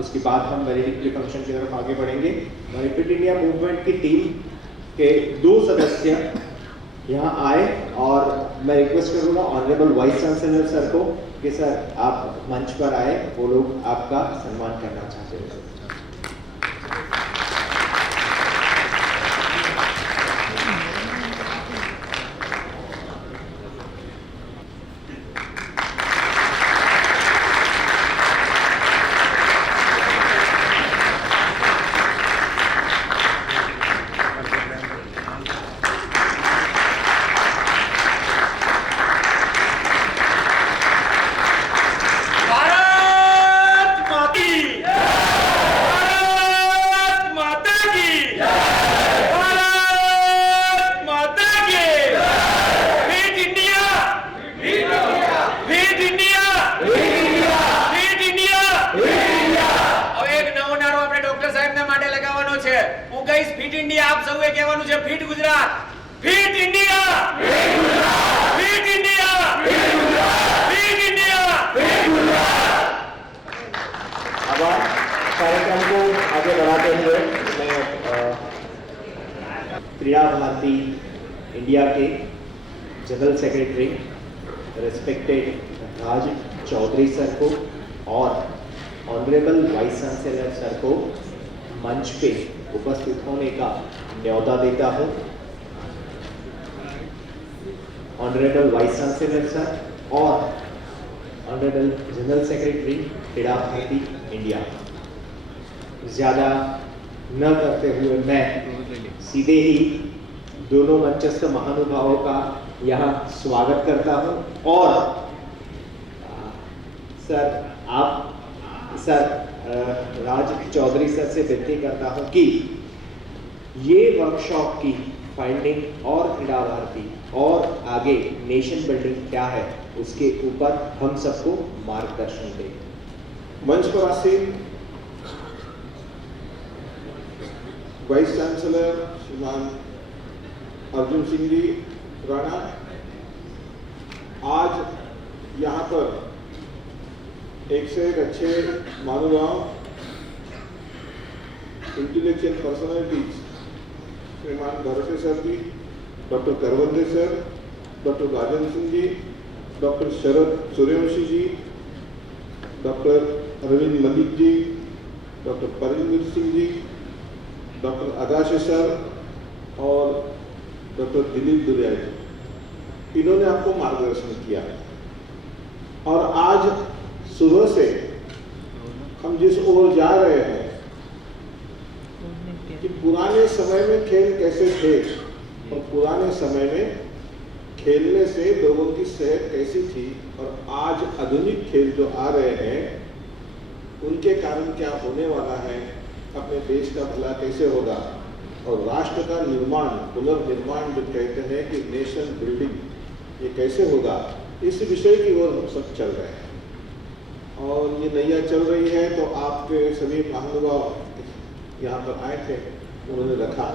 उसके बाद हम वैलिडिटी फंक्शन की तरफ आगे बढ़ेंगे। हमारी फिट इंडिया मूवमेंट की टीम के 2 सदस्य यहाँ आए और मैं रिक्वेस्ट करूँगा ऑनरेबल वाइस चांसलर सर को कि सर आप मंच पर आए, वो लोग आपका सम्मान करना चाहते हैं। ફિટ ઇન્ડિયા આપ સૌએ કહેવાનું છે fit Gujarat, fit India, fit Gujarat, fit India, fit Gujarat, fit India, fit Gujarat. अब कार्यक्रम को आगे बढ़ाते हुए मैं क्रीड़ा भारती इंडिया के जनरल सेक्रेटरी रेस्पेक्टेड राज चौधरी सर को और ऑनरेबल वाइस चांसलर सर को मंच पे उपस्थित होने का न्योता देता हूँ। ऑनरेबल वाइस चांसलर सर और ऑनरेबल जनरल सेक्रेटरी क्रीड़ा भारती इंडिया, ज़्यादा न करते हुए मैं सीधे ही दोनों मंचस्थ महानुभावों का यहाँ स्वागत करता हूँ। और सर राज चौधरी सर से विनती करता हूं कि ये वर्कशॉप की फाइंडिंग और क्रीड़ा भारती और आगे नेशन बिल्डिंग क्या है उसके ऊपर हम सबको मार्गदर्शन दें। मंच पर आसीन वाइस चांसलर श्रीमान अर्जुन सिंह जी राणा, आज यहाँ पर एक से एक अच्छे महानुभाव इंटेलेक्चुअल पर्सनालिटीज श्रीमान भरते सर जी, डॉक्टर करवंदे sir, doctor Rajan Singh ji, doctor शरद सूर्यवंशी जी, doctor Arvind Malik ji, doctor Paramvir Singh ji, doctor आकाश सर और डॉक्टर दिलीप दुरिया जी, इन्होंने आपको मार्गदर्शन किया। और आज सुबह से हम जिस ओर जा रहे हैं कि पुराने समय में खेल कैसे थे और पुराने समय में खेलने से लोगों की सेहत कैसी थी और आज आधुनिक खेल जो आ रहे हैं उनके कारण क्या होने वाला है, अपने देश का भला कैसे होगा और राष्ट्र का निर्माण, पुनर्निर्माण जो कहते हैं कि नेशन बिल्डिंग, ये कैसे होगा, इस विषय की ओर हम सब चल रहे हैं। और ये नैया चल रही है तो आपके सभी महानुभाव यहाँ पर आए थे, उन्होंने रखा।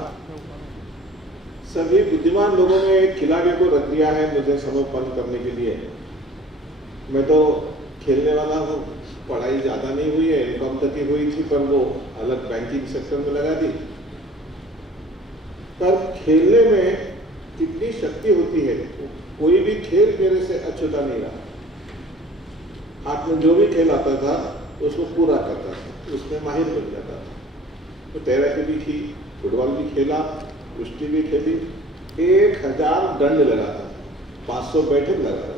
सभी बुद्धिमान लोगों ने एक खिलाड़ी को रख दिया है मुझे समर्पण करने के लिए। मैं तो खेलने वाला हूँ, पढ़ाई ज़्यादा नहीं हुई है, इनकम तक ही हुई थी, पर वो अलग बैंकिंग सेक्टर में लगा दी। पर खेलने में कितनी शक्ति होती है, कोई भी खेल मेरे से अछूता नहीं रहा। हाथ में जो भी खेल आता था उसको पूरा करता था, उसमें माहिर बन जाता था। तो तैराकी भी की, फुटबॉल भी खेला, कुश्ती भी खेली, 1000 दंड लगा था, 500 बैठक लगा था।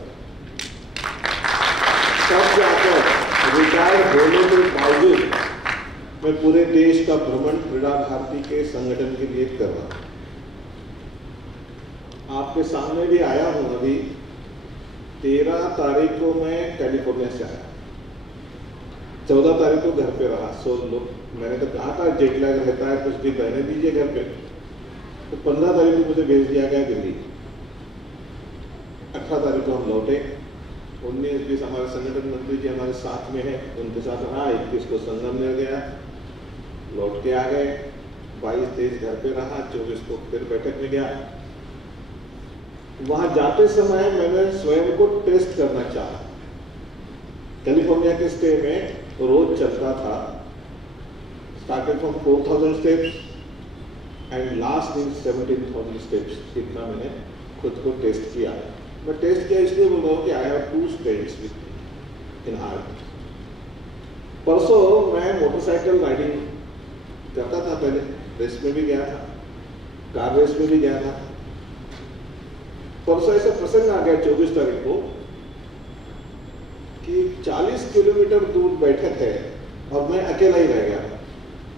तब जाकर रिटायर होने के बावजूद मैं पूरे देश का भ्रमण क्रीड़ा भारती के संगठन के लिए कर रहा हूँ। आपके सामने भी आया हूँ। अभी 13 तारीख को मैं कैलिफोर्निया से आया, 14 तारीख को घर पे रहा। 100 लोग, मैंने तो कहा था जेट लैग रहता है, कुछ दिन रहने दीजिए घर पे। तो 15 तारीख को मुझे भेज दिया गया दिल्ली। 18 तारीख को हम लौटे। 19-20 हमारे संगठन मंत्री जी हमारे साथ में हैं, उनके साथ रहा। 21 को संगमनेर गया, लौट के आ गए। 22-23 घर पे रहा। 24 को फिर बैठक में गया। वहां जाते समय मैंने स्वयं को टेस्ट करना चाहा। कैलिफोर्निया के स्टे में रोज चलता था started from 4,000 steps and last in 17,000 steps. इतना मैंने खुद को टेस्ट किया। मैं टेस्ट किया इसलिए बोल रहा हूँ कि I have 2 strengths with me in heart. परसों मैं मोटरसाइकिल राइडिंग करता था, पहले रेस में भी गया था, कार रेस में भी गया था। परसों ऐसा प्रसंग आ गया 24 तारीख को कि 40 किलोमीटर दूर बैठक है और मैं अकेला ही रह गया।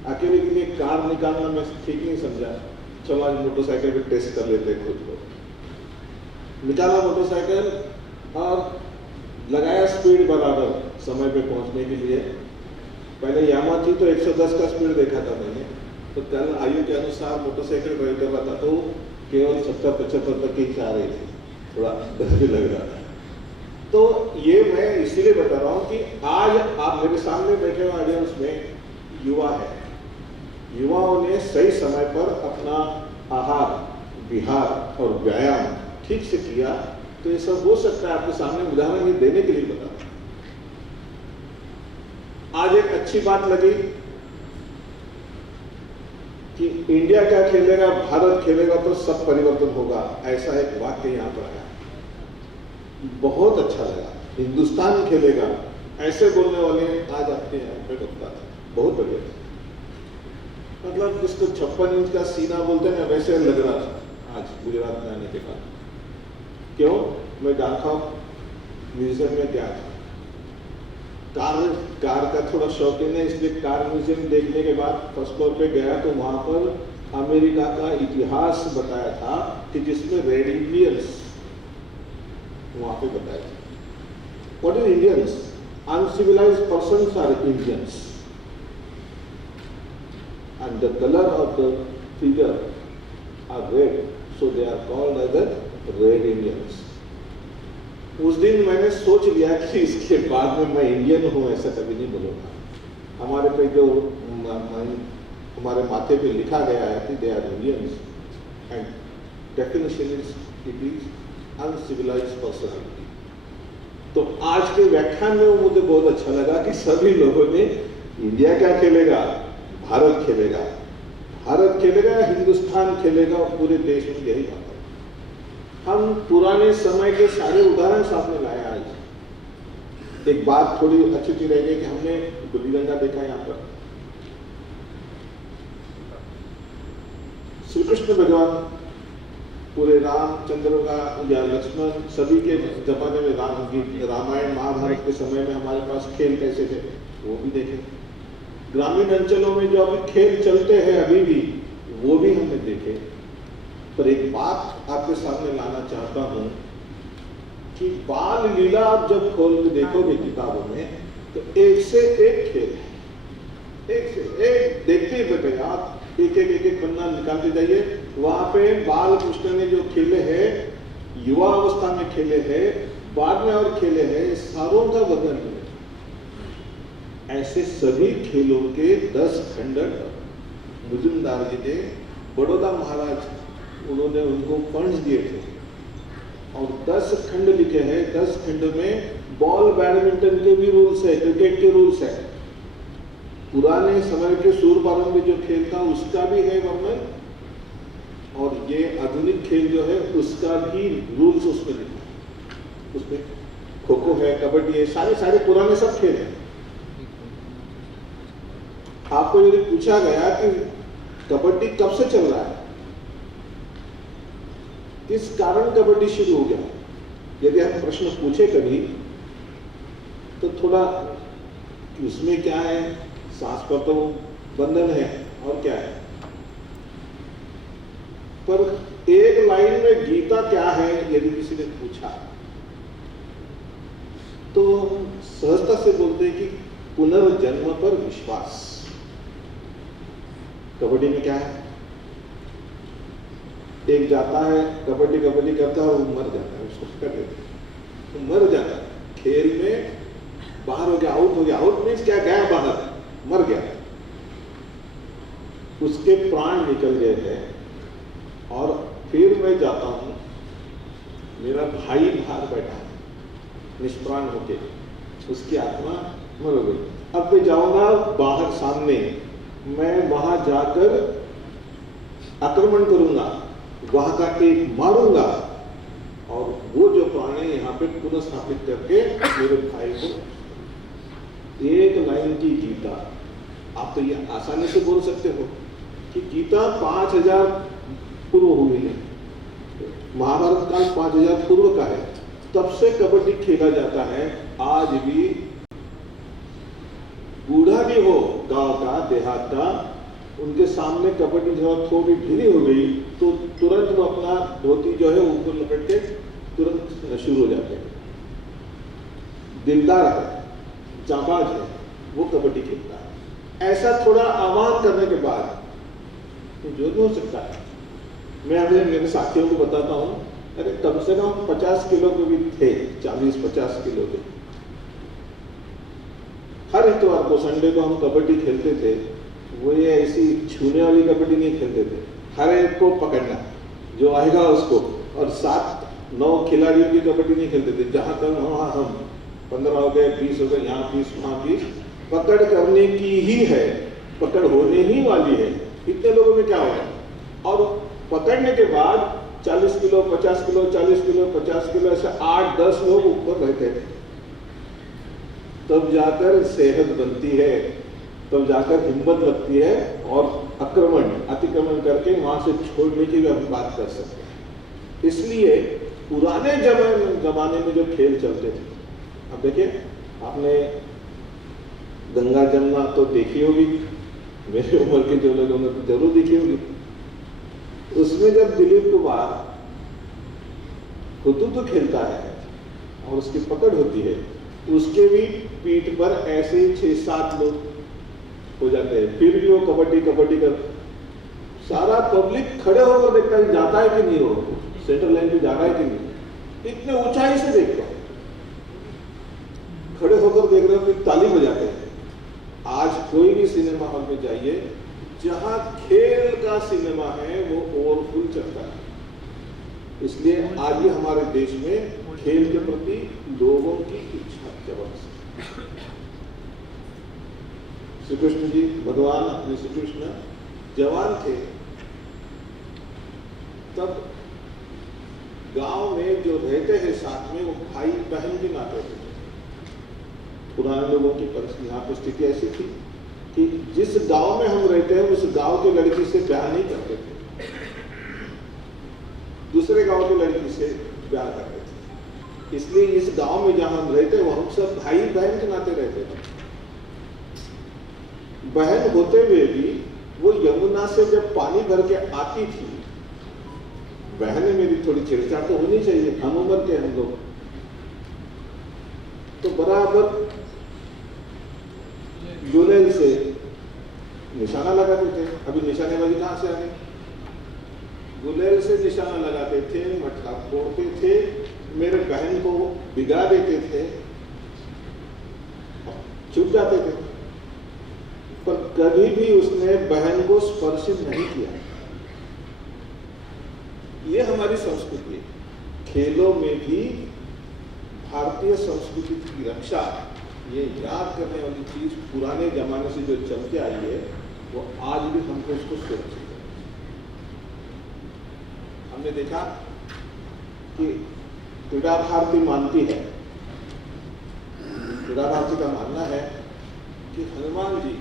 अकेले के लिए कार निकालना मैं ठीक नहीं समझा। चलो आज मोटरसाइकिल पे टेस्ट कर लेते हैं खुद को। निकाला मोटरसाइकिल और लगाया स्पीड बराबर समय पे पहुंचने के लिए। पहले यामा थी तो 110 का स्पीड देखा था मैंने, तो कल आयु के अनुसार मोटरसाइकिल ड्राइव कर रहा था तो केवल 70-75 तक ही जा रही थी। थोड़ा डर भी लग रहा था। तो ये मैं इसीलिए बता रहा हूँ कि आज आप मेरे सामने बैठे हुए ऑडियंस में युवा है। युवाओं ने सही समय पर अपना आहार, विहार और व्यायाम ठीक से किया तो ये सब हो सकता है। आपके सामने उदाहरण ये देने के लिए बता। आज एक अच्छी बात लगी कि इंडिया क्या खेलेगा, भारत खेलेगा तो सब परिवर्तन होगा, ऐसा एक वाक्य यहां पर आया। बहुत अच्छा लगा। हिंदुस्तान खेलेगा ऐसे बोलने वाले आज आपके यहाँ पे बता, बहुत बढ़िया। मतलब जिसको 56 इंच का सीना बोलते हैं ना, वैसे लग रहा था आज गुजरात में आने के बाद। क्यों? मैं डाका म्यूजियम में गया था। कार का थोड़ा शौकीन है, इसलिए कार म्यूजियम देखने के बाद फर्स्ट फ्लोर पे गया तो वहां पर अमेरिका का इतिहास बताया था कि जिसमें रेड इंडियंस वहां पे बताया था। What is Indians? Uncivilized persons are Indians and the colour of the figure are red, so they are called as the red Indians. उस दिन मैंने सोच लिया कि इसके बाद में मैं इंडियन हूं ऐसा कभी नहीं बोलूंगा। हमारे पे जो हमारे माथे पे लिखा गया है कि they are Indians and definition is it is uncivilized personality. तो आज के व्याख्यान में मुझे बहुत अच्छा लगा कि सभी लोगों ने इंडिया क्या खेलेगा, भारत खेलेगा, भारत खेलेगा, हिंदुस्तान खेलेगा, पूरे देश में यही बात है। हम पुराने समय के सारे उदाहरण सामने लाए आज। एक बात थोड़ी अच्छी सी रह गई कि हमने गुल्ली डंडा देखा यहाँ पर। श्री कृष्ण भगवान पूरे रामचंद्र का या लक्ष्मण सभी के जमाने में रामायण महाभारत के समय में हमारे पास खेल कैसे थे वो भी देखे। ग्रामीण अंचलों में जो अभी खेल चलते हैं अभी भी वो भी हमने देखे। पर एक बात आपके सामने लाना चाहता हूं कि बाल लीला आप जब खोल के देखोगे किताबों में तो एक से एक खेल है, एक से एक। देखते ही बेटे आप एक एक पन्ना निकालते जाइए, वहां पे बाल कृष्ण ने जो खेले हैं, युवा अवस्था में खेले हैं, बाद में और खेले हैं, सारों का वर्णन है। ऐसे सभी खेलों के 10 खंड मुजुमदार जी थे, बड़ौदा महाराज उन्होंने उनको फंड्स दिए थे और 10 खंड लिखे हैं। 10 खंड में बॉल बैडमिंटन के भी रूल्स है, क्रिकेट के रूल्स है, पुराने समय के सूरपारंग में जो खेल था उसका भी है वर्णन, और ये आधुनिक खेल जो है उसका भी रूल्स उसमें लिखा है। उसमें खो खो है, कबड्डी है, सारे पुराने सब खेल हैं। आपको यदि पूछा गया कि कबड्डी कब से चल रहा है, किस कारण कबड्डी शुरू हो गया, यदि हम प्रश्न पूछे कभी तो थोड़ा उसमें क्या है, सांस पर तो बंधन है और क्या है, पर एक लाइन में गीता क्या है यदि किसी ने पूछा तो सहजता से बोलते हैं कि पुनर्जन्म पर विश्वास। कबड्डी में क्या है, एक जाता है कबड्डी करता है, वो मर जाता है, उसको कर देते तो मर जाता है। खेल में बाहर हो गया, आउट हो गया। आउट मीन्स क्या, गया बाहर, मर गया, उसके प्राण निकल गए हैं। और फिर मैं जाता हूं, मेरा भाई बाहर बैठा है निष्प्राण होके, उसकी आत्मा मर गई। अब मैं जाऊंगा बाहर सामने मैं वहां जाकर आक्रमण करूंगा, वहां का एक मारूंगा और वो जो प्राण है यहाँ पे पुनः स्थापित करके मेरे भाई को। एक लाइन की गीता, आप तो ये आसानी से बोल सकते हो कि गीता 5000 पूर्व हुई है, महाभारत काल 5000 पूर्व का है, तब से कबड्डी खेला जाता है। आज भी बूढ़ा भी हो गांव का, देहात का, उनके सामने कबड्डी जो थोड़ी ढीली हो गई तो तुरंत वो अपना धोती जो है ऊपर लपेट के तुरंत शुरू हो जाते हैं। दिलदार है, जाबाज है, वो कबड्डी खेलता है। ऐसा थोड़ा आह्वान करने के बाद तो जो भी हो सकता है। मैं अभी मेरे साथियों को बताता हूँ, अरे कम से कम 50 किलो के भी थे, 40-50 किलो के। हर इतवार को, संडे को हम कबड्डी खेलते थे। वो ये ऐसी छूने वाली कबड्डी नहीं खेलते थे, हर एक को पकड़ना जो आएगा उसको, और 7-9 खिलाड़ियों की कबड्डी नहीं खेलते थे। जहां तक वहां हम 15 हो गए, 20 हो गए, यहाँ 20 वहां 20, पकड़ करने की ही है, पकड़ होने ही वाली है। इतने लोगों में क्या होगा? और पकड़ने के बाद 40 किलो, 50 किलो, 40 किलो, 50 किलो, ऐसे 8-10 लोग ऊपर रहते थे। तब जाकर सेहत बनती है, तब जाकर हिम्मत लगती है और अतिक्रमण करके वहां से छोड़ने की भी हम बात कर सकते हैं। इसलिए पुराने जमाने में जो खेल चलते थे, अब देखिए, आपने गंगा जमुना तो देखी होगी, मेरे उम्र के जो लोग होंगे तो जरूर देखी होगी। उसमें जब दिलीप कुमार हुतुतु खेलता है और उसकी पकड़ होती है, उसके भी पीठ पर ऐसे 6-7 लोग हो जाते हैं, फिर भी वो कबड्डी कर, सारा पब्लिक खड़े होकर देखता है जाता है कि नहीं, हो सेंटर लाइन पे जा रहा है कि नहीं, इतने ऊंचाई से देखता है, खड़े होकर देख रहे हो, फिर ताली बजाते हैं। आज कोई भी सिनेमा हॉल में जाइए, जहां खेल का सिनेमा है वो ओवरफुल चलता है। इसलिए आज भी हमारे देश में खेल के प्रति लोगों की इच्छा जबरदस्त। श्री कृष्ण जी, भगवान अपने श्री कृष्ण जवान थे, तब गांव में जो रहते हैं साथ में, वो भाई बहन के नाते रहते थे। पुराने लोगों की यहाँ पर स्थिति ऐसी थी कि जिस गांव में हम रहते हैं उस गांव के लड़की से ब्याह नहीं करते थे, दूसरे गांव की लड़की से ब्याह करते थे। इसलिए इस गांव में जहां हम रहते हैं वो हम सब भाई बहन के नाते रहते थे। बहन होते हुए भी वो यमुना से जब पानी भर के आती थी, बहन मेरी थोड़ी छेड़छाड़ तो होनी चाहिए, हम उम्र के हम लोग, तो बराबर गुलेल से निशाना लगाते थे। अभी निशानेबाजी कहां से आ गई? गुलेल से निशाना लगाते थे, मटका फोड़ते थे, मेरे बहन को भिगा देते थे, छूट जाते थे, पर कभी भी उसने बहन को स्पर्श नहीं किया। ये हमारी संस्कृति है। खेलों में भी भारतीय संस्कृति की रक्षा, ये याद करने वाली चीज पुराने जमाने से जो चलते आई है, वो आज भी हमको उसको सुरक्षित है। हमने देखा कि क्रीड़ा भारती मानती है, क्रीड़ा भारती का मानना है कि हनुमान जी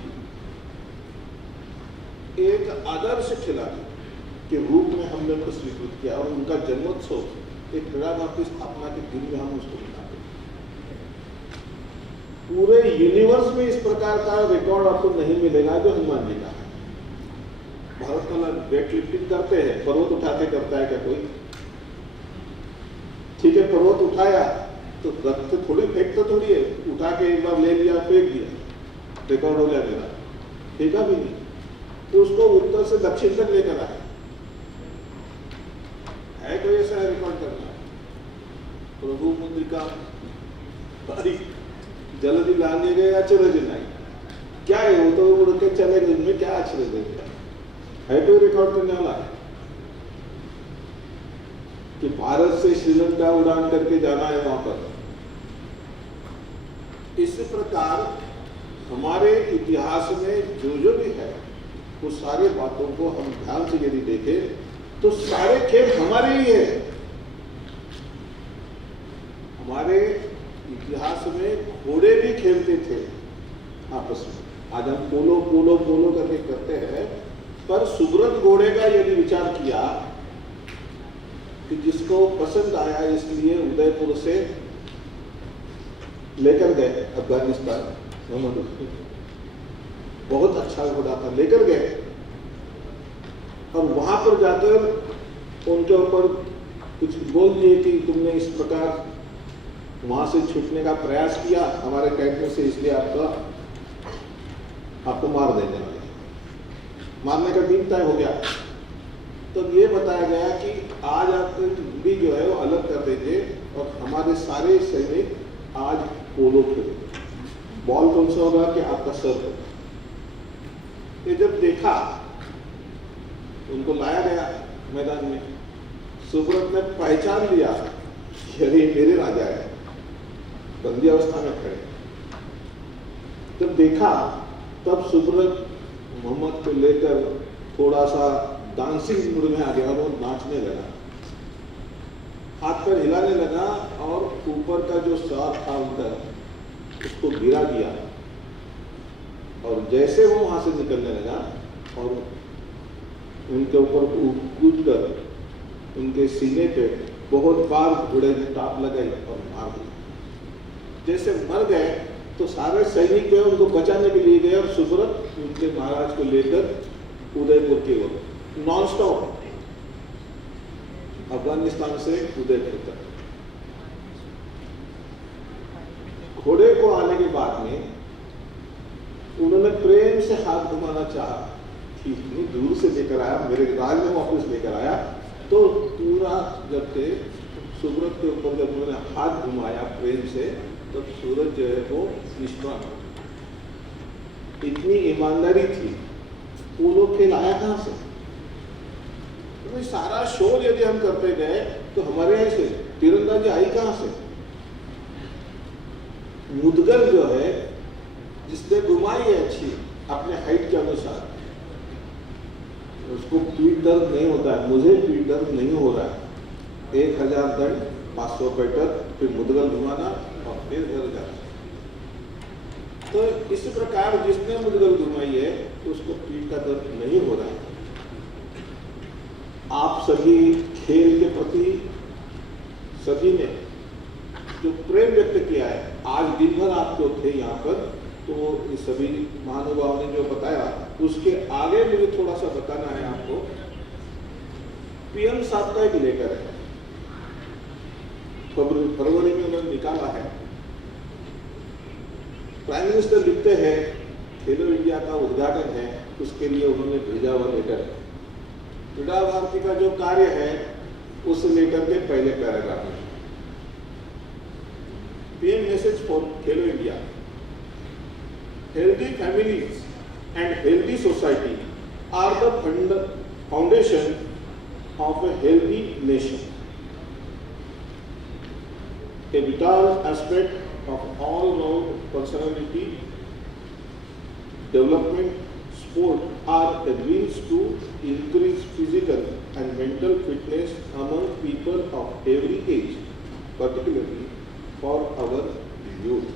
एक आदर्श खिलाड़ी के रूप में हमने उनको स्वीकृत किया और उनका जन्मोत्सव एक क्रीड़ा भारती स्थापना के दिन में हम उसको मनाते हैं। पूरे यूनिवर्स में इस प्रकार का रिकॉर्ड आपको नहीं मिलेगा जो हनुमान जी का है। भारत का वेट लिफ्टिंग करते हैं, पर्वत उठा के करता है क्या कोई? ठीक है, पर्वत उठाया तो रक्त थोड़ी फेंकता थोड़ी है, उठा के एक बार ले लिया, फेंक दिया, रिकॉर्ड हो गया मेरा, फेंका भी नहीं, तो उसको उत्तर से दक्षिण तक लेकर आए। है कोई ऐसा रिकॉर्ड करना? प्रभु मुद्रिका जल्दी लाने गए, अचरज नहीं, क्या है वो तो उड़ के चले गए, उनमें क्या अचरज है कोई रिकॉर्ड करने वाला? कि भारत से श्रीलंका उड़ान करके जाना है वहां पर। इस प्रकार हमारे इतिहास में जो भी है वो सारे बातों को हम ध्यान से यदि देखें तो सारे खेल हमारे ही है। हमारे इतिहास में घोड़े भी खेलते थे आपस में। आज हम पोलो पोलो पोलो करके करते हैं, पर सुब्रत घोड़े का यदि विचार किया कि जिसको पसंद आया इसलिए उदयपुर से लेकर गए अफगानिस्तान, बहुत अच्छा घोड़ा था, लेकर गए और वहां पर जाकर उनके ऊपर कुछ बोल दिए कि तुमने इस प्रकार वहां से छूटने का प्रयास किया हमारे कैंप में से, इसलिए आपको मार देने वाले। मारने का दिन तय हो गया। तो ये बताया गया कि आज आपकी दूरी जो है वो अलग कर देंगे और हमारे सारे सैनिक आज पोलो खेलेंगे। बॉल कौन सा होगा कि आपका सर होगा। ये जब देखा, उनको लाया गया मैदान में, सुब्रत ने पहचान लिया कि अरे मेरे राजा है, बंदी अवस्था में खड़े। जब देखा तब सुब्रत मोहम्मद को लेकर थोड़ा सा डांसिंग मूड में आ गया और वो नाचने लगा, हाथ पैर हिलाने लगा और ऊपर का जो सर था उनका उसको गिरा दिया। और जैसे वो वहां से निकलने लगा और उनके ऊपर कूद कर उनके सीने पे बहुत बार घोड़े ने टाप लगाई और मार दिया। जैसे मर गए तो सारे सैनिक जो उनको बचाने के लिए गए और सुब्रत उनके महाराज को लेकर उदयपुर की ओर नॉन स्टॉप अफगानिस्तान से उदयपुर तक। घोड़े को आने के बाद में उन्होंने प्रेम से हाथ घुमाना चाहा कि इतनी दूर से लेकर आया, मेरे राज में वापस लेकर आया। तो पूरा जब थे सुब्रत के ऊपर जब उन्होंने हाथ घुमाया प्रेम से, तब सूरज जो है वो निष्पान। इतनी ईमानदारी थी। वो लोग खेल आया कहां से? तो सारा शोर यदि हम करते गए तो हमारे यहाँ से तीरंदाजी आई कहां से? मुदगल जो है जिसने घुमाई है अच्छी अपने हाइट के अनुसार, उसको पीठ दर्द नहीं होता है। मुझे पीठ दर्द नहीं हो रहा है। 1000 दंड, 500 पैटर, फिर मुदगल घुमाना और फिर घर जाना। तो इस प्रकार जिसने मुदगल घुमाई है उसको पीठ का दर्द नहीं हो रहा है। आप सभी खेल के प्रति सभी ने जो प्रेम व्यक्त किया है, आज दिन भर आप जो थे यहाँ पर, तो इस सभी महानुभाव ने जो बताया उसके आगे मुझे थोड़ा सा बताना है आपको। पीएम साहब का एक लेटर है, फरवरी में उन्होंने निकाला है। प्राइम मिनिस्टर लिखते हैं खेलो इंडिया का उद्घाटन है, उसके लिए उन्होंने भेजा हुआ लेटर है। क्रीड़ा भारती का जो कार्य है उस लेटर के पहले पैराग्राफ में PM message for Khelo India. Healthy families and healthy society are the foundation of a healthy nation. A vital aspect of all-round personality development, sport are the means to increase physical and mental fitness among people of every age, particularly for our youth.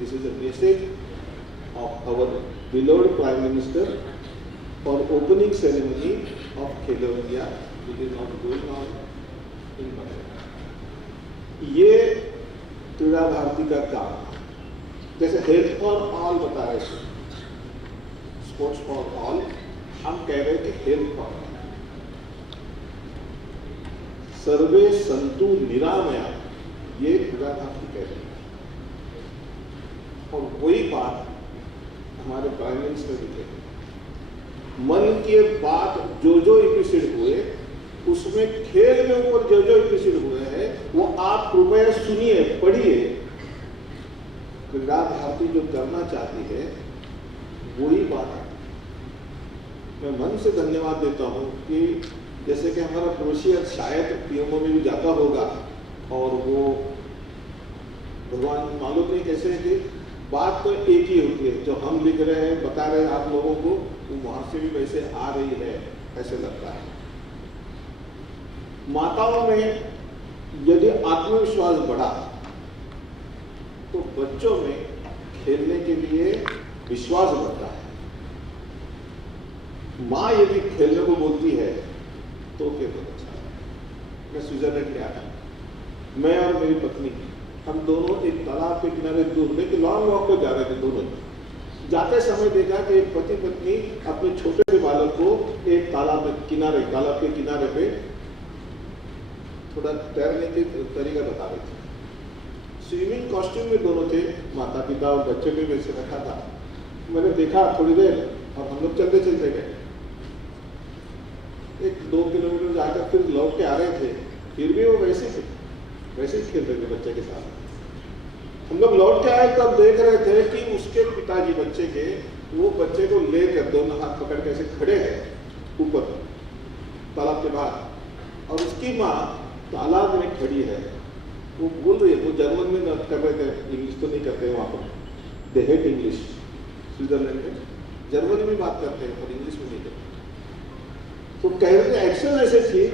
This is a message of our beloved Prime Minister for opening ceremony of Khelo India, which is now going on in Mathura. ये क्रीड़ा भारती का काम, जैसे health for all बता रहे थे, sports for all, हम कह रहे थे हेल्थ फॉर ऑल। सर्वे संतु निरामया, ये क्रीड़ा भारती कह रहे हैं। और वही बात हमारे प्राइम मिनिस्टर भी कहते हैं। मन के बात जो जो एपिसोड हुए उसमें खेल के ऊपर जो जो एपिसोड हुए हैं वो आप कृपया सुनिए, पढ़िए। क्रीड़ा भारती जो करना चाहती है वही बात है। मैं मन से धन्यवाद देता हूं कि जैसे कि हमारा पड़ोसी शायद पीएमओ में भी जाता होगा और वो भगवान मालूम नहीं कैसे है कि बात तो एक ही होती है, जो हम लिख रहे हैं, बता रहे हैं आप लोगों को, वो वहां से भी वैसे आ रही है, ऐसे लगता है। माताओं में यदि आत्मविश्वास बढ़ा तो बच्चों में खेलने के लिए विश्वास बढ़ता है। माँ यदि खेलने को बोलती है तो फिर बहुत अच्छा है। मैं स्विट्जरलैंड गया था, मैं और मेरी पत्नी, हम दोनों एक तालाब के किनारे दूर में लॉन्ग वॉक पे जा रहे थे। दोनों जाते समय देखा कि एक पति पत्नी अपने छोटे से बालक को एक तालाब के किनारे पे थोड़ा तैरने के तरीका बता रहे थे। स्विमिंग कॉस्ट्यूम में दोनों थे, माता पिता और बच्चे भी वैसे रखा था। मैंने देखा थोड़ी देर और हम लोग चलते चलते गए। 1-2 किलोमीटर जाकर फिर लौट के आ रहे थे, फिर भी वो वैसे ही खेल रहे थे बच्चे के साथ। हम लोग लौट के आए तब देख रहे थे कि उसके पिताजी बच्चे के, वो बच्चे को लेकर दोनों हाथ पकड़ के ऐसे खड़े हैं ऊपर तालाब के बाहर, और उसकी माँ तालाब में खड़ी है। वो बोल रही है, वो जर्मन में कर रहे थे, इंग्लिश तो नहीं करते वहाँ पर, दे हेट इंग्लिश। स्विट्जरलैंड में जर्मनी में बात करते हैं पर इंग्लिश में नहीं करते। तो कह रहे थे एक्शन ऐसे थी,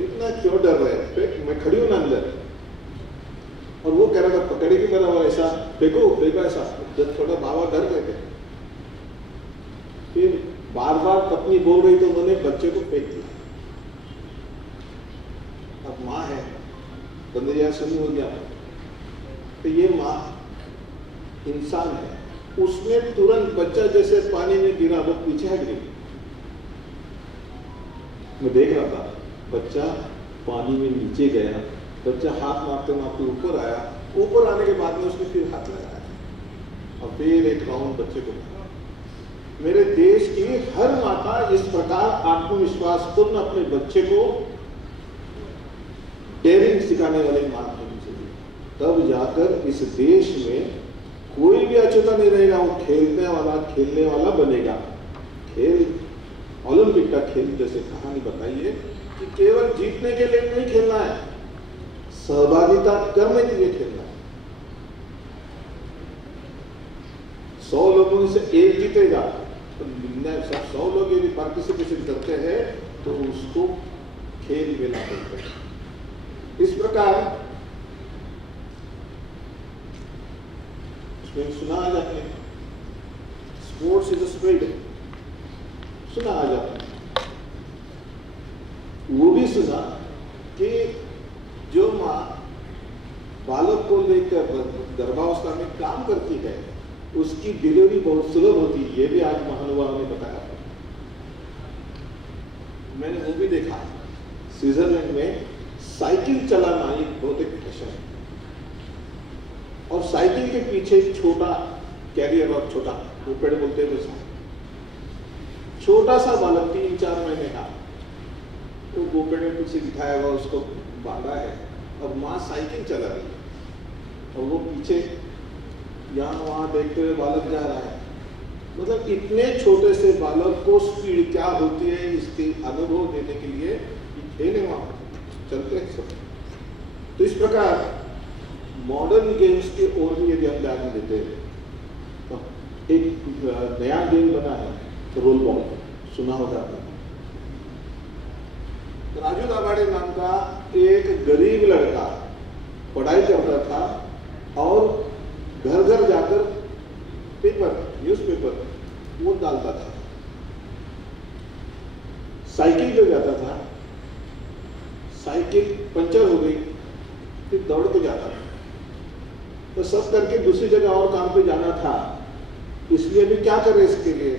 इतना क्यों डर रहे हैं, मैं खड़ी हूँ ना अंदर, और वो कह रहा था पकड़ेगी मेरा, वो ऐसा फेंको ऐसा, जब थोड़ा बाबा डर गए थे। फिर बार बार पत्नी बोल रही तो उन्होंने बच्चे को फेंक दिया। अब माँ है, बंदरिया शुरू हो गया, तो ये माँ इंसान है, उसने तुरंत बच्चा जैसे पानी में गिरा वो पीछे हट गई। मैं देख रहा था, बच्चा पानी में नीचे गया, बच्चा हाथ मारते मारते ऊपर आया, ऊपर आने के बाद में उसने फिर हाथ लगाया और फिर एक राउंड बच्चे को मारा। मेरे देश की हर माता इस प्रकार आत्मविश्वास पूर्ण अपने बच्चे को डेयरिंग सिखाने वाले माँ होनी चाहिए, तब जाकर इस देश में कोई भी अछूता नहीं रहेगा, वो खेलने वाला बनेगा। खेल ओलंपिक का खेल जैसे कहानी बताइए कि केवल जीतने के लिए नहीं खेलना है, सहभागिता करने के लिए खेलना है। 100 लोगों से एक जीतेगा, तो 100 लोग यदि पार्टिसिपेशन करते हैं तो उसको खेल में ला देते हैं। इस प्रकार सुना आज आपने, स्पोर्ट्स इज अ स्प्रिट, सुना आज आपने। वो भी सुना कि जो माँ बालक को लेकर गर्भावस्था में काम करती है उसकी डिलीवरी बहुत सुलभ होती है, ये भी आज महानुभाव ने बताया। मैंने वो भी देखा, स्विट्जरलैंड में साइकिल चलाना एक बहुत एक फैशन है, और साइकिल के पीछे एक छोटा कैरियर, और छोटा वो पेड़ बोलते हैं वैसा छोटा सा बालक 3-4 महीने का, तो गोपेड़ में पीछे दिखाया हुआ उसको बांधा है, और माँ साइकिल चला रही है और वो पीछे यहाँ वहाँ देखते हुए बालक जा रहा है। मतलब इतने छोटे से बालक को स्पीड क्या होती है इसके अनुभव देने के लिए खेले वहाँ चलते हैं सब। तो इस प्रकार मॉडर्न गेम्स की ओर भी यदि हम ध्यान देते हैं तो एक नया गेम बना है रोल बॉल, सुना होगा आपने। राजू दाभाडे नाम का एक गरीब लड़का पढ़ाई करता था और घर घर जाकर न्यूज़पेपर वो डालता था, साइकिल पे जाता था, साइकिल पंचर हो गई फिर दौड़ के जाता था, तो सब करके दूसरी जगह और काम पे जाना था, इसलिए भी क्या करे इसके लिए,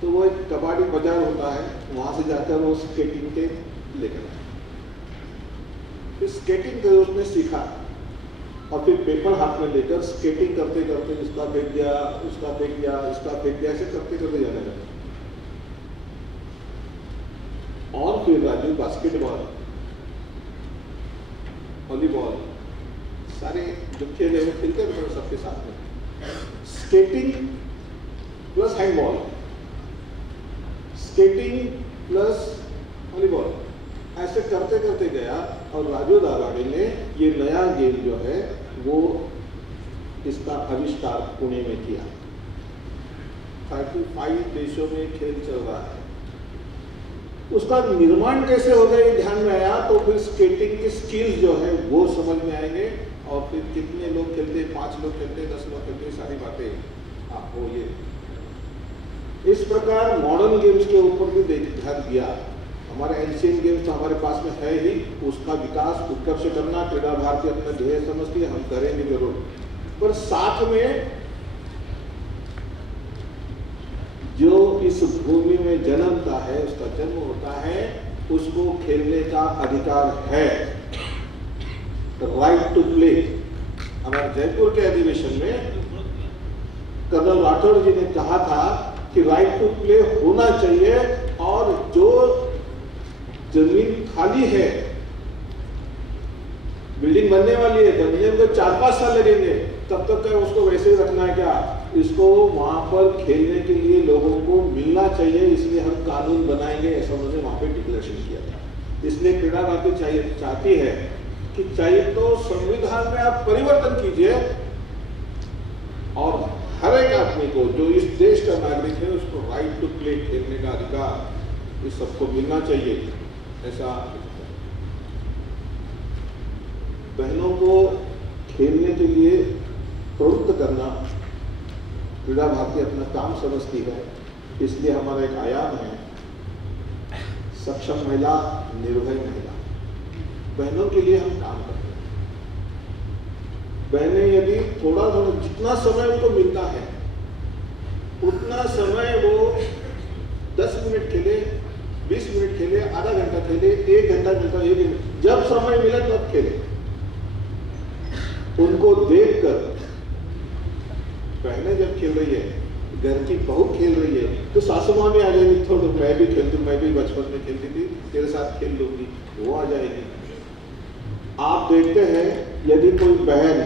तो वो एक कबाड़ी बाजार होता है वहां से जाकर वो स्केटिंग के लेकर फिर स्केटिंग कर उसने सीखा, और फिर पेपर हाथ में लेकर स्केटिंग करते करते इसका फेंक दिया, उसका फेंक दिया, इसका फेंक दिया, ऐसे करते करते जाने लगा। और फिर राजू बास्केटबॉल, वॉलीबॉल सारे जो खेल है वो खेलते थे सबके साथ में। Skating plus handball, skating plus volleyball, ऐसे करते करते गया, और राजू दाभाडे ने ये नया गेम जो है वो इसका आविष्कार पुणे में किया। 35 देशों में खेल चल रहा है। उसका निर्माण कैसे होगा ये ध्यान में आया तो फिर स्केटिंग की स्किल्स जो है वो समझ में आएंगे और फिर कितने लोग खेलते हैं, 5 लोग खेलते हैं, 10 लोग खेलते हैं, सारी बातें आपको ये इस प्रकार मॉडर्न गेम्स के ऊपर भी ध्यान दिया। हमारे एशियन गेम्स तो हमारे पास में है ही, उसका विकास उत्कर्ष करना क्रीड़ा भारती अपना ध्येय समझती है, हम करेंगे जरूर। पर साथ में जो इस भूमि में जन्मता है, उसका जन्म होता है, उसको खेलने का अधिकार है, राइट टू प्ले। हमारे जयपुर के अधिवेशन में कर्नल राठौड़ जी ने कहा था कि राइट टू प्ले होना चाहिए और जो जमीन खाली है, बिल्डिंग बनने वाली है, बनने में 4-5 साल लगेंगे, तब तक क्या उसको वैसे ही रखना है क्या? इसको वहां पर खेलने के लिए लोगों को मिलना चाहिए, इसलिए हम कानून बनाएंगे, ऐसा उन्होंने वहां पे डिक्लेरेशन किया था। इसलिए क्रीड़ा भारती चाहती है कि चाहिए तो संविधान में आप परिवर्तन कीजिए और हर एक आदमी को जो इस देश का नागरिक है उसको राइट टू प्ले, खेलने का अधिकार, इस सबको मिलना चाहिए। ऐसा बहनों को खेलने के लिए प्रवृत्त करना क्रीड़ा भारती अपना काम समझती है। इसलिए हमारा एक आयाम है सक्षम महिला, निर्भय महिला। बहनों के लिए हम काम करते हैं। बहनें यदि थोड़ा जितना समय उनको मिलता है उतना समय वो 10 मिनट खेले, 20 मिनट खेले, आधा घंटा खेले, 1 घंटा मिलता है, 1 घंटा, जब समय मिले तब खेले। उनको देखकर बहनें जब खेल रही है, घर की बहू खेल रही है, तो सासू माँ भी आ जाएगी, थोड़ा मैं भी खेलती हूँ, मैं भी बचपन में खेलती थी, तेरे साथ खेल लूंगी, वो आ जाएगी। आप देखते हैं यदि कोई बहन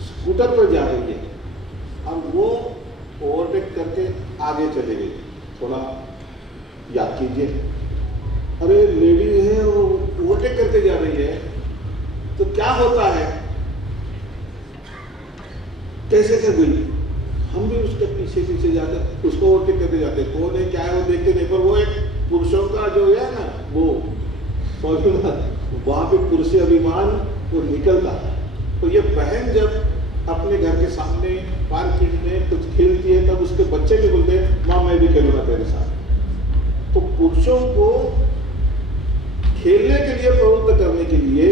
स्कूटर पर जा रही है अब वो ओवरटेक करके आगे चले गई, थोड़ा याद कीजिए, अरे लेडी है वो ओवरटेक करके जा रही है तो क्या होता है, कैसे कर गई? हम भी उसके पीछे पीछे जाकर उसको ओवरटेक करके जाते, कौन है क्या है वो देखते नहीं, पर वो एक पुरुषों का जो है ना वो वहां पे पुरुष अभिमान वो निकलता है। तो ये बहन जब अपने घर के सामने मार्केट में कुछ खेलती है तब उसके बच्चे भी बोलते हैं माँ मैं भी खेलूंगा तेरे साथ। तो पुरुषों को खेलने के लिए प्रवृत्त करने के लिए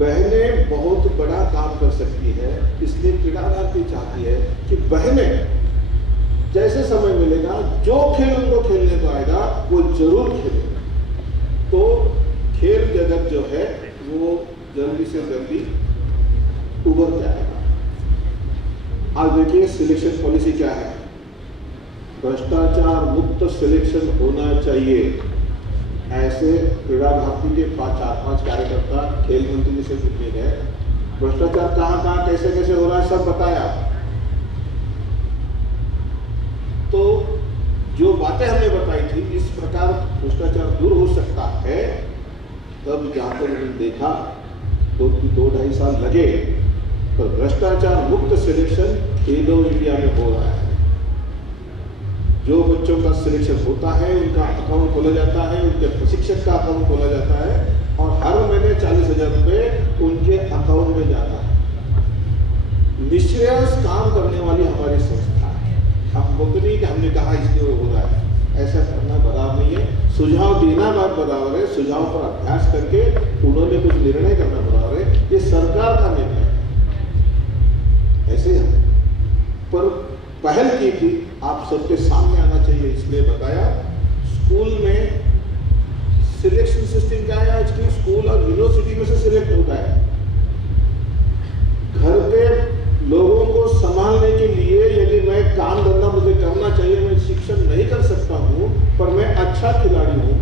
बहनें बहुत बड़ा काम कर सकती है। इसलिए क्रीड़ा भारती चाहती है कि बहनें जैसे समय मिलेगा जो खेल उनको खेलने को आएगा वो जरूर खेले, तो खेल जगत जो है वो जल्दी से जल्दी उभर जाएगा। आज देखिए सिलेक्शन पॉलिसी क्या है, भ्रष्टाचार मुक्त सिलेक्शन होना चाहिए। ऐसे क्रीड़ा भारती के 4-5 कार्यकर्ता खेल मंत्री से मिलने गए, भ्रष्टाचार कहाँ कहाँ कैसे कैसे हो रहा है सब बताया। तो जो बातें हमने बताई थी इस प्रकार भ्रष्टाचार दूर हो सकता है, तब जाकर हमने देखा 2-2.5 साल लगे, पर भ्रष्टाचार मुक्त सिलेक्शन खेलो इंडिया में हो रहा है। जो बच्चों का सिलेक्शन होता है उनका अकाउंट खोला जाता है, उनके प्रशिक्षक का अकाउंट खोला जाता है और हर महीने 40,000 रुपए उनके अकाउंट में जाता है। निश्चय काम करने वाली हमारी संस्था है। हम बोलते नहीं कि हमने कहा इसलिए हो रहा है, ऐसा करना बराबर नहीं है। सुझाव देना बात बराबर है, सुझाव पर अभ्यास करके उन्होंने कुछ निर्णय करना बराबर है, ये सरकार का निर्णय है। ऐसे हम पर पहल की थी, आप सबके सामने आना चाहिए इसलिए बताया। स्कूल में सिलेक्शन सिस्टम क्या है आज की, स्कूल और यूनिवर्सिटी में से सिलेक्ट होता है। घर पे लोगों को संभालने के लिए यदि मैं काम धंधा मुझे करना चाहिए, मैं शिक्षण नहीं कर सकता हूँ पर मैं अच्छा खिलाड़ी हूँ,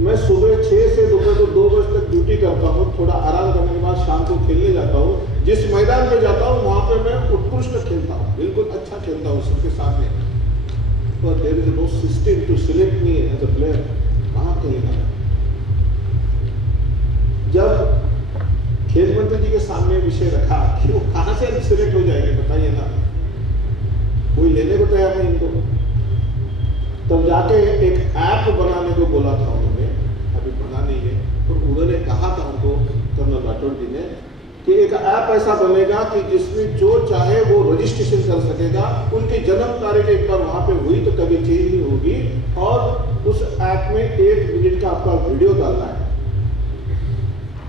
मैं सुबह 6 से दोपहर को 2 बजे तक ड्यूटी करता हूँ, थोड़ा आराम करने के बाद शाम को खेलने जाता हूँ, जिस मैदान में जाता हूँ वहां पे मैं उत्कृष्ट खेलता हूँ, बिल्कुल अच्छा खेलता हूँ सबके सामने, पर there is no system to select me as a player. कहाँ खेलना? जब खेल मंत्री जी के सामने विषय रखा कि वो कहाँ से सिलेक्ट हो जाएंगे बताइए ना, कोई लेने को तैयार नहीं इनको। तब जाके एक ऐप बनाने को बोला था उन्होंने, अभी बना नहीं है, तो उन्होंने कहा था उनको कर्नल राठौड़ जी ने कि एक ऐप ऐसा बनेगा कि जिसमें जो चाहे वो रजिस्ट्रेशन कर सकेगा, उनकी जन्म तारीख एक बार वहां पे हुई तो कभी चेंज नहीं होगी, और उस ऐप में 1 मिनट का आपका वीडियो डालना है,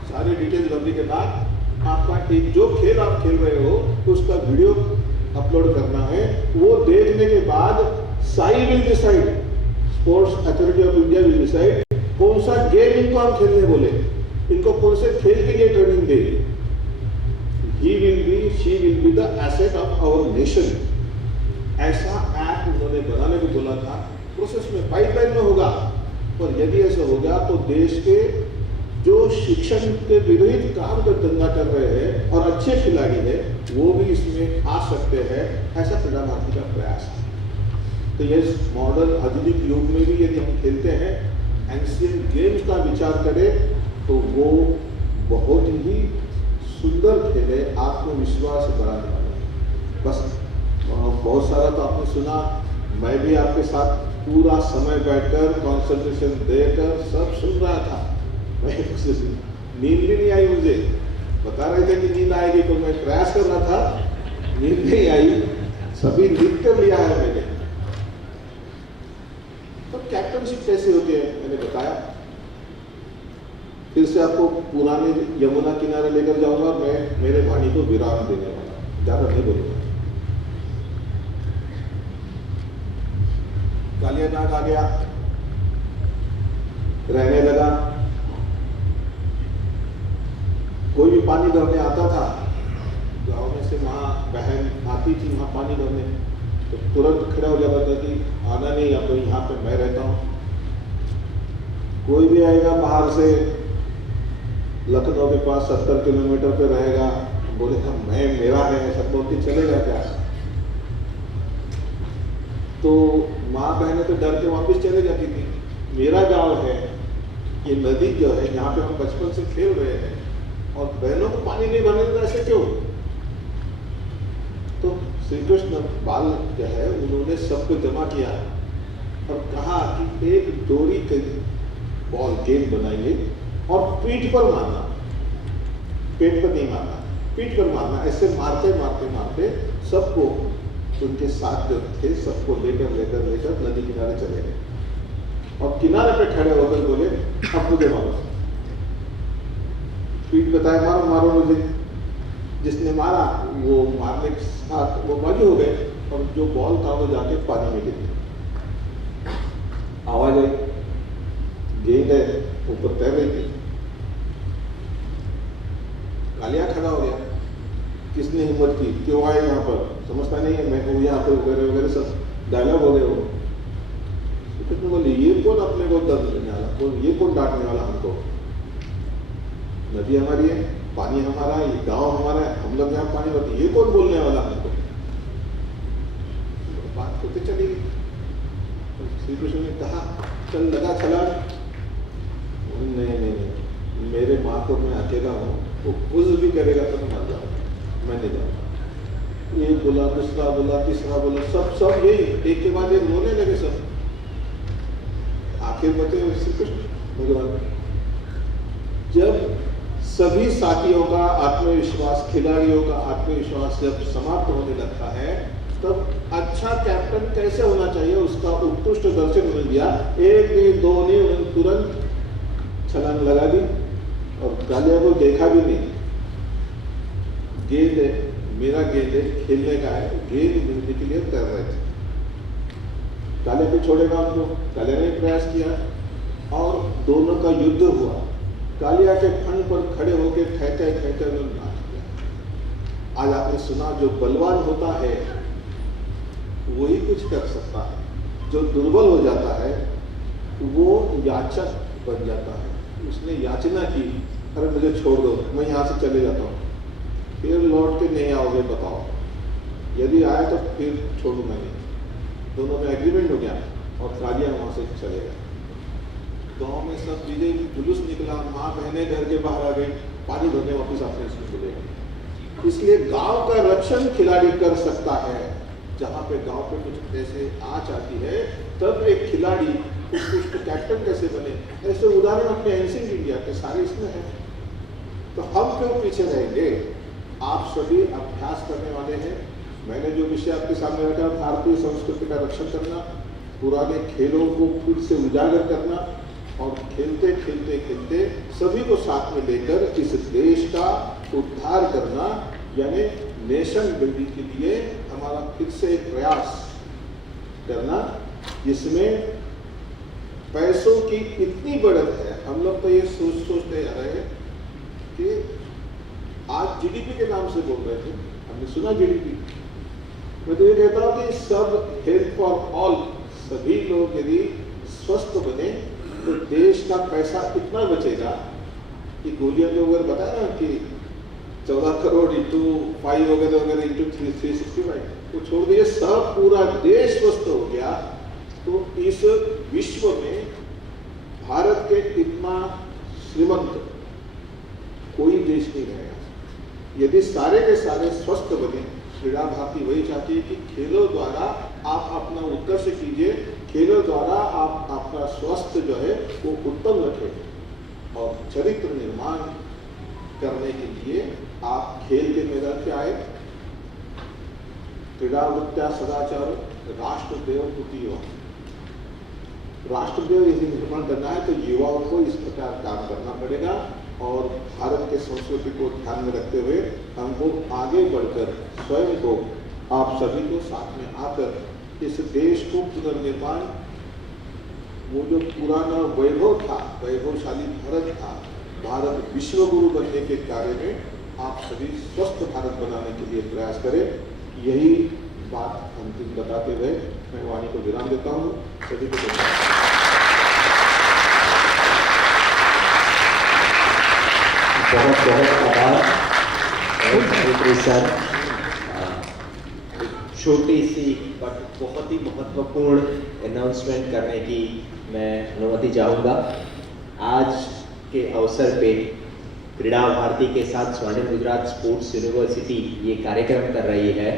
सारी डिटेल्स डालने के बाद आपका एक जो खेल आप खेल रहे हो उसका वीडियो अपलोड करना है। वो देखने के बाद Sai will decide, sports authority of India will decide कौन सा गेम इनको हम खेलने बोले, इनको कौन से खेल के लिए training they. He will be, she will be the asset of our nation. ऐसा ऐप उन्होंने बनाने को बोला था, प्रोसेस में पाइपलाइन में होगा। और यदि ऐसा होगा तो देश के जो शिक्षण के विपरीत काम कर धंधा कर रहे हैं और अच्छे खिलाड़ी हैं वो भी इसमें आ सकते हैं, ऐसा क्रीड़ा भारती का प्रयास है। तो ये मॉडर्न आधुनिक युग में भी यदि हम खेलते हैं, एंशिएंट गेम्स का विचार करें तो वो बहुत ही सुंदर खेल है, आत्मविश्वास बढ़ाने वाला। बस बहुत सारा तो आपने सुना, मैं भी आपके साथ पूरा समय बैठकर कंसंट्रेशन देकर सब सुन रहा था। मैं नींद भी नहीं आई, मुझे बता रहे थे कि नींद आएगी तो मैं प्रयास कर रहा था, नींद नहीं आई, सभी लिख कर लिया है मैंने। तो कैप्टनशिप कैसे होती है मैंने बताया। फिर से आपको पुराने यमुना किनारे लेकर जाऊंगा, मैं मेरे वाणी को विराम देने वाला, ज्यादा नहीं बोलूंगा। कालियानाग आ गया, रहने लगा, कोई भी पानी भरने आता था, गांव में से वहां बहन आती थी वहां पानी भरने, तो तुरंत खड़ा हो जाता था कि आना नहीं, या तो यहाँ पे मैं रहता हूँ। कोई भी आएगा बाहर से, लखनऊ के पास 70 किलोमीटर पे रहेगा, बोलेगा मैं मेरा है, ऐसा बोल के चलेगा क्या? तो माँ बहनें तो डर के वापस चले जाती थी। मेरा गांव है, ये नदी जो है यहाँ पे हम बचपन से खेल रहे हैं, और बहनों को पानी नहीं भरने देना, ऐसे क्यों? तो श्री कृष्ण बाल जो है उन्होंने सबको जमा किया और कहा कि एक डोरी के बॉल गेंद बनाइए और पीठ पर मारना, पेट पर नहीं मारना, पीठ पर मारना। ऐसे मारते मारते मारते सबको, उनके साथ जो थे सबको लेकर लेकर लेकर नदी किनारे चले गए और किनारे पे खड़े होकर बोले अब मुझे मारो। पीठ बताया मारो मारो मुझे। जिसने मारा वो मारने के साथ वो मजे हो गए और जो बॉल था वो जाके पानी में गिर गया। आवाज आई, गेंद है ऊपर तैर रही थी। कालिया खड़ा हो गया, किसने हिम्मत की, क्यों आए यहाँ पर, समझता नहीं है मैं हूँ यहाँ पर, वगैरह वगैरह सब डायलॉग हो गए। वो तो बोले ये कौन अपने को दर्द देने वाला, ये कौन डांटने वाला हमको? नदी हमारी है, पानी हमारा है, ये गांव हमारा है, हम लोग यहाँ पानी भरते, ये कौन बोलने वाला हमको? बात होते चली गई। श्री कृष्ण ने कहा चल लगा चला, नहीं नहीं नहीं, मेरे माँ को मैं अकेला हूँ, वो कुछ भी करेगा तो मैं मर जाऊंगा, मैं नहीं जाऊंगा। ये बोला, दूसरा बोला, तीसरा बोला, सब यही एक के बाद एक रोने लगे सब। आखिर बचे श्री कृष्ण भगवान। जब सभी साथियों का आत्मविश्वास, खिलाड़ियों का आत्मविश्वास जब समाप्त होने लगता है, तब अच्छा कैप्टन कैसे होना चाहिए उसका उत्कृष्ट दर्शन मिल गया। एक नहीं दो नहीं, उन्होंने तुरंत छलांग लगा दी और कालिया को देखा भी नहीं। गेंद है, मेरा गेंद है, खेलने का है, गेंद मिलने के लिए तैर रहे थे। कालिया को छोड़ेगा हमको, कालिया ने प्रयास किया और दोनों का युद्ध हुआ। कालिया के फन पर खड़े होकर ठहते ठहते उन्होंने नाच किया। आज आपने सुना जो बलवान होता है वही कुछ कर सकता है, जो दुर्बल हो जाता है वो याचक बन जाता है। उसने याचना की, अरे मुझे छोड़ दो, मैं यहाँ से चले जाता हूँ, फिर लौट के नहीं आओगे बताओ, यदि आए तो फिर छोड़ूंगा नहीं। दोनों में एग्रीमेंट हो गया और कालिया वहाँ से चले गए। गाँव में सब विजय जुलूस निकला, माँ बहनें घर के बाहर आ गई, पानी भरने वापस आपने इसमें बोलेगा। इसलिए गांव का रक्षण खिलाड़ी कर सकता है। जहां पे गांव पे कुछ ऐसे आँच आती है तब एक खिलाड़ी उसको कैप्टन कैसे बने, ऐसे उदाहरण अपने एंशिएंट इंडिया के सारे इसमें है। तो हम क्यों पीछे रहेंगे? आप सभी अभ्यास करने वाले हैं। मैंने जो विषय आपके सामने रखा, भारतीय संस्कृति का रक्षण करना, पुराने खेलों को फिर से उजागर करना और खेलते खेलते खेलते सभी को साथ में लेकर इस देश का उद्धार करना, यानी नेशन बिल्डिंग के लिए हमारा फिर से एक प्रयास करना, जिसमें पैसों की इतनी बढ़त है। हम लोग तो ये सोचते आ रहे हैं कि आज जीडीपी के नाम से बोल रहे थे, हमने सुना जीडीपी। मैं तो ये कहता हूँ कि सब हेल्थ फॉर ऑल, सभी लोग यदि स्वस्थ बने तो देश का पैसा इतना बचेगा कि गोलियां जो अगर बताया ना कि 14 करोड़ इंटू 5 वगैरह वगैरह इंटू 365, वो छोड़ दिए, सब पूरा देश स्वस्थ हो गया तो इस विश्व में भारत के इतना श्रीमंत कोई देश नहीं रहेगा। यदि सारे के सारे स्वस्थ बने, क्रीड़ा भारती वही चाहती है कि खेलों द्वारा आप अपना उत्कर्ष कीजिए, खेलों द्वारा आप अपना स्वास्थ्य जो है वो उत्तम रखें और चरित्र निर्माण करने के लिए आप खेल के मैदान पे आए। क्रीड़ा वृत्त्या सदाचार राष्ट्रदेव कुतियो, राष्ट्रदेव यदि निर्माण करना है तो युवाओं को इस प्रकार काम करना पड़ेगा और भारत के संस्कृति को ध्यान में रखते हुए हमको आगे बढ़कर स्वयं को, आप सभी को साथ में आकर इस देश को पुनर्निर्माण, वो जो पुराना वैभव था, वैभवशाली भारत था, भारत विश्व गुरु बनने के कार्य में आप सभी स्वस्थ भारत बनाने के लिए प्रयास करें। यही बात अंतिम बताते हुए मैं वाणी को विराम देता हूँ। सभी को धन्यवाद। बहुत बहुत आभार सर। छोटी सी बट बहुत ही महत्वपूर्ण अनाउंसमेंट करने की मैं अनुमति चाहूँगा। आज के अवसर पे क्रीड़ा भारती के साथ स्वर्णिम गुजरात स्पोर्ट्स यूनिवर्सिटी ये कार्यक्रम कर रही है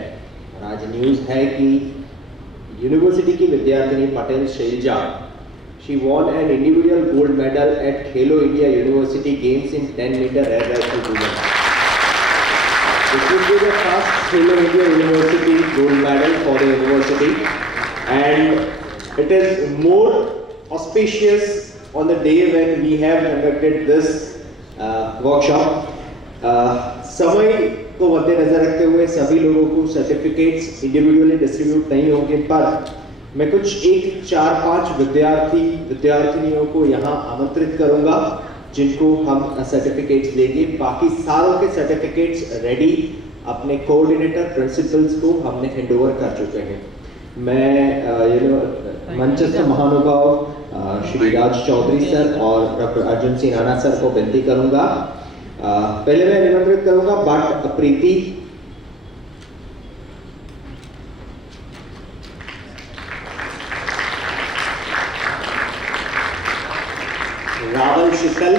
और आज न्यूज़ है कि यूनिवर्सिटी की विद्यार्थिनी Patel Selja, she won an individual gold medal at Khelo India University Games in 10 meter air rifle women. This will be the first Khelo India University gold medal for the university, and it is more auspicious on the day when we have conducted this workshop. समय को मद्देनजर रखते हुए सभी लोगों को certificates individually distribute नहीं होंगे, पर मैं कुछ 4-5 विद्यार्थिनियों को यहाँ आमंत्रित करूंगा जिनको हम सर्टिफिकेट्स देंगे। बाकी सारों के सर्टिफिकेट्स रेडी, अपने कोऑर्डिनेटर प्रिंसिपल्स को हमने हैंडओवर कर चुके हैं। मैं मंचस्थ महानुभाव श्री राज चौधरी सर और डॉक्टर अर्जुन सिंह राणा सर को विनती करूंगा। पहले मैं निमंत्रित करूंगा बट प्रीति, रावल शीतल,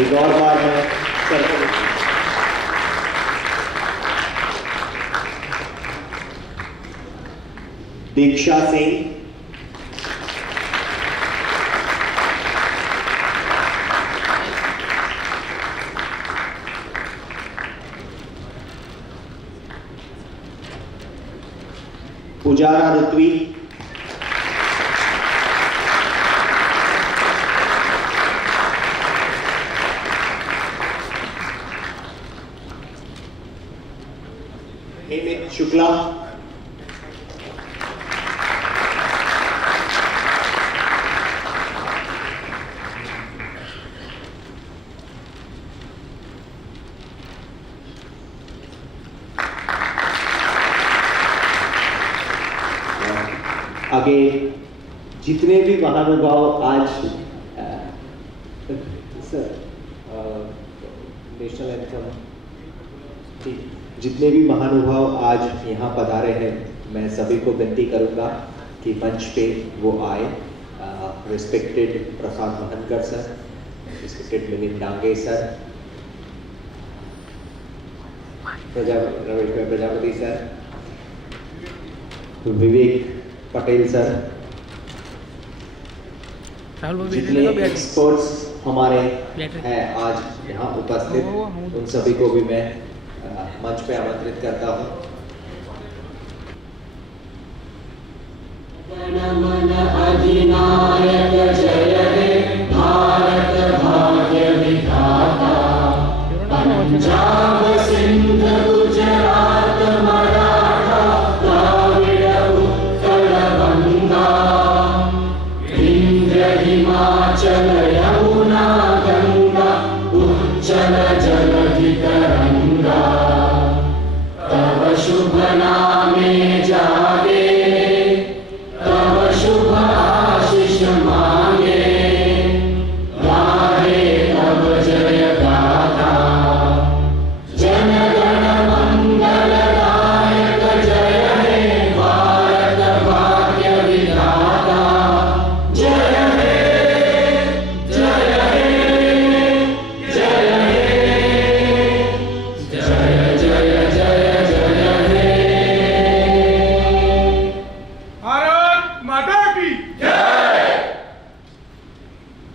एक और बार मैं सर दीक्षा सिंह, पुजारा ऋत्वी, हेमित शुक्ला, आगे जितने भी महानुभाव आज सर नेशनल एंथम, जितने भी महानुभाव आज यहाँ पधारे हैं, मैं सभी को विनती करूँगा कि मंच पे वो आए। Respected Prasad Mahankar sir, respected Milind Dange sir, Ramesh bhai Prajapati sir, Vivek Patel sir, जितने एक्सपर्ट्स हमारे हैं आज यहाँ उपस्थित, उन सभी को भी मैं मंच पे आमंत्रित करता हूँ। जनमन अधिनायक जय हे भारत भाग्य विधाता, पंजाब सिंध गुजरात मराठा द्राविड़ उत्कल गंगा, विंध्य हिमाचल यमुना गंगा, उज्जल जलधि तरंगा, तव शुभ नाम